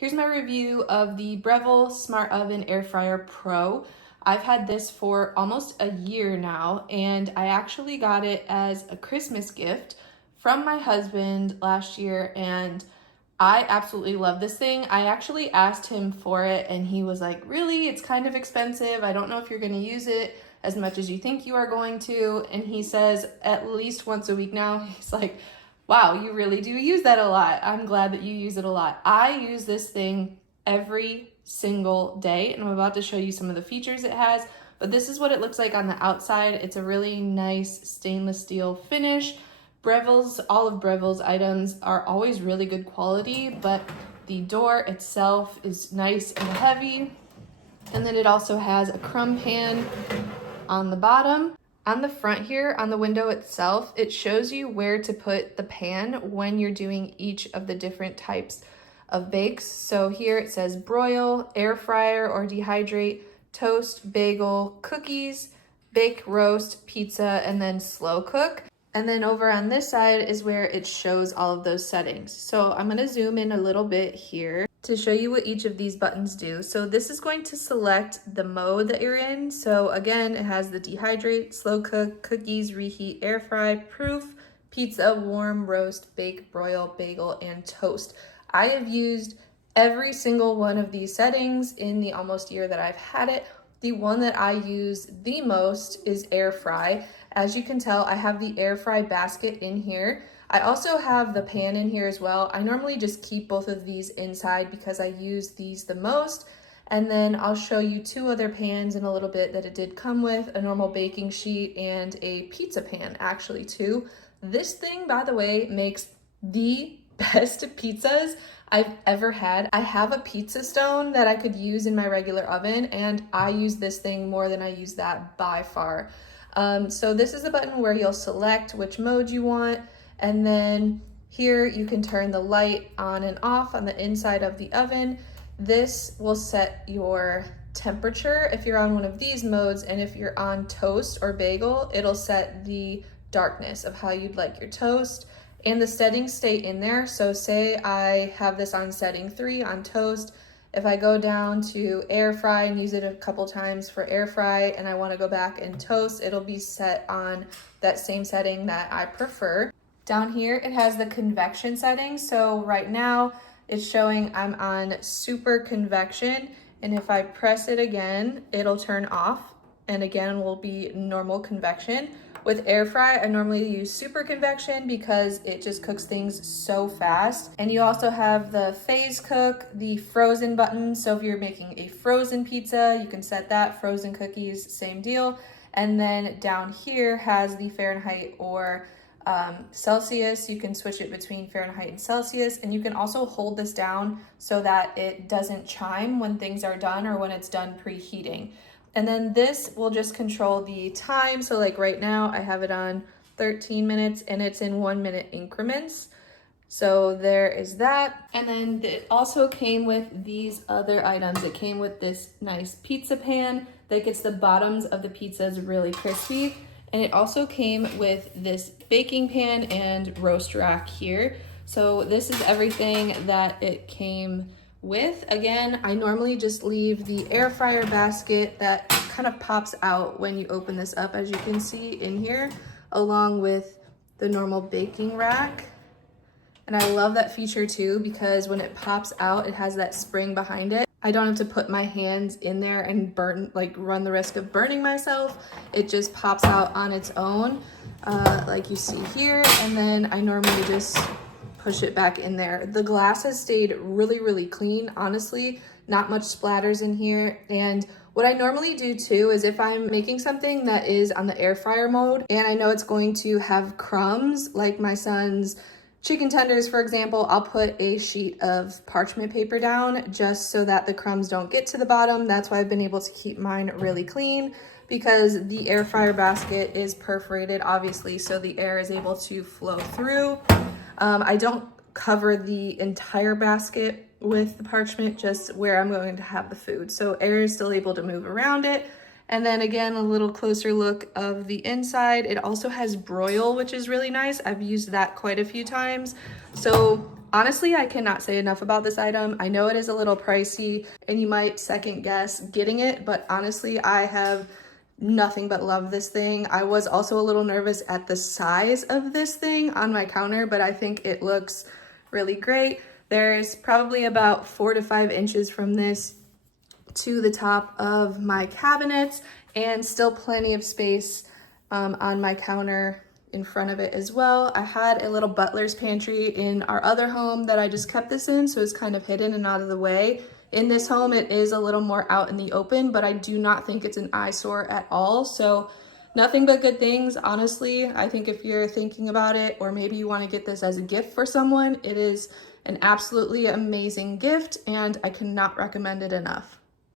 Here's my review of the Breville Smart Oven Air Fryer Pro. I've had this for almost a year now, and I actually got it as a Christmas gift from my husband last year, and I absolutely love this thing. I actually asked him for it, and he was like, really? It's kind of expensive. I don't know if you're going to use it as much as you think you are going to. And he says at least once a week now. He's like, wow, you really do use that a lot. I'm glad that you use it a lot. I use this thing every single day, and I'm about to show you some of the features it has, but this is what it looks like on the outside. It's a really nice stainless steel finish. All of Breville's items are always really good quality, but the door itself is nice and heavy. And then it also has a crumb pan on the bottom. On the front here, on the window itself, it shows you where to put the pan when you're doing each of the different types of bakes. So here it says broil, air fryer or dehydrate, toast, bagel, cookies, bake, roast, pizza, and then slow cook. And then over on this side is where it shows all of those settings. So I'm gonna zoom in a little bit here to show you what each of these buttons do. So this is going to select the mode that you're in. So again, it has the dehydrate, slow cook, cookies, reheat, air fry, proof, pizza, warm, roast, bake, broil, bagel, and toast. I have used every single one of these settings in the almost year that I've had it. The one that I use the most is air fry. As you can tell, I have the air fry basket in here. I also have the pan in here as well. I normally just keep both of these inside because I use these the most. And then I'll show you two other pans in a little bit that it did come with, a normal baking sheet and a pizza pan actually too. This thing, by the way, makes the best pizzas I've ever had. I have a pizza stone that I could use in my regular oven, and I use this thing more than I use that by far. So this is a button where you'll select which mode you want, and then here you can turn the light on and off on the inside of the oven. This will set your temperature if you're on one of these modes, and if you're on toast or bagel, it'll set the darkness of how you'd like your toast. And the settings stay in there. So say I have this on setting 3 on toast. If I go down to air fry and use it a couple times for air fry and I want to go back and toast, it'll be set on that same setting that I prefer. Down here, it has the convection settings. So right now it's showing I'm on super convection. And if I press it again, it'll turn off. And again, will be normal convection. With air fry, I normally use super convection because it just cooks things so fast. And you also have the phase cook, the frozen button. So if you're making a frozen pizza, you can set that. Frozen cookies, same deal. And then down here has the Fahrenheit or Celsius. You can switch it between Fahrenheit and Celsius. And you can also hold this down so that it doesn't chime when things are done or when it's done preheating. And then this will just control the time. So like right now I have it on 13 minutes and it's in 1 minute increments. So there is that. And then it also came with these other items. It came with this nice pizza pan that gets the bottoms of the pizzas really crispy. And it also came with this baking pan and roast rack here. So this is everything that it came with. Again, I normally just leave the air fryer basket that kind of pops out when you open this up, as you can see in here, along with the normal baking rack. And I love that feature too, because when it pops out, it has that spring behind it. I don't have to put my hands in there and run the risk of burning myself. It just pops out on its own, like you see here. And then I normally just push it back in there. The glass has stayed really, really clean, honestly. Not much splatters in here. And what I normally do too is if I'm making something that is on the air fryer mode and I know it's going to have crumbs, like my son's chicken tenders, for example, I'll put a sheet of parchment paper down just so that the crumbs don't get to the bottom. That's why I've been able to keep mine really clean, because the air fryer basket is perforated, obviously, so the air is able to flow through. I don't cover the entire basket with the parchment, just where I'm going to have the food. So air is still able to move around it. And then again, a little closer look of the inside. It also has broil, which is really nice. I've used that quite a few times. So Honestly, I cannot say enough about this item. I know it is a little pricey and you might second guess getting it, but honestly, I have nothing but love this thing. I was also a little nervous at the size of this thing on my counter, but I think it looks really great. There's probably about 4 to 5 inches from this to the top of my cabinets, and still plenty of space on my counter in front of it as well. I had a little butler's pantry in our other home that I just kept this in, so it's kind of hidden and out of the way. In this home, it is a little more out in the open, but I do not think it's an eyesore at all. So nothing but good things, honestly. I think if you're thinking about it, or maybe you want to get this as a gift for someone, it is an absolutely amazing gift, and I cannot recommend it enough.